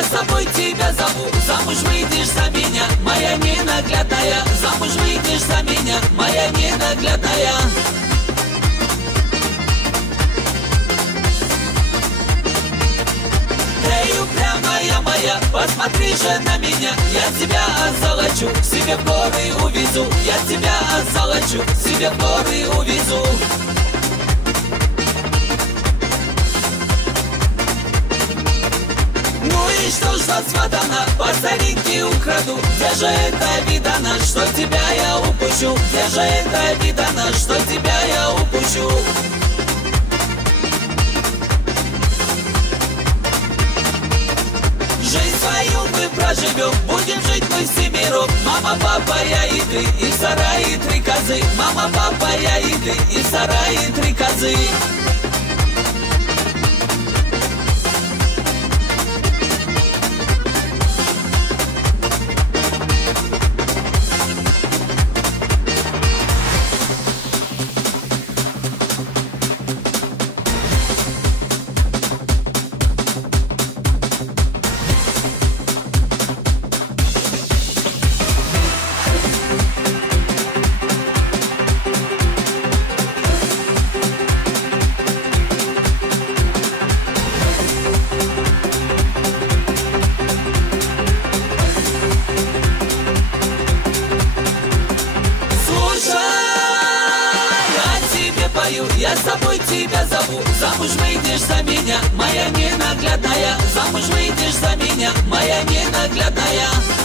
я с собой тебя зову. Замуж выйдешь за меня, моя ненаглядная. Замуж выйдешь за меня, моя ненаглядная. Эй, упрямая моя, посмотри же на меня. Я тебя озолочу, себе в горы увезу. Я тебя озолочу, себе в горы увезу. Ну и что ж за сватана, по старинке украду. Где же это видано, что тебя я упущу? Где же это видано, что тебя я упущу? Жизнь свою мы проживем, будем жить мы всемиром. Мама, папа, я и ты, и в сарае 3 козы. Мама, папа, я и ты, и в сарае 3 козы. Я с собой тебя зову. Замуж выйдешь за меня, моя ненаглядная. Замуж выйдешь за меня, моя ненаглядная.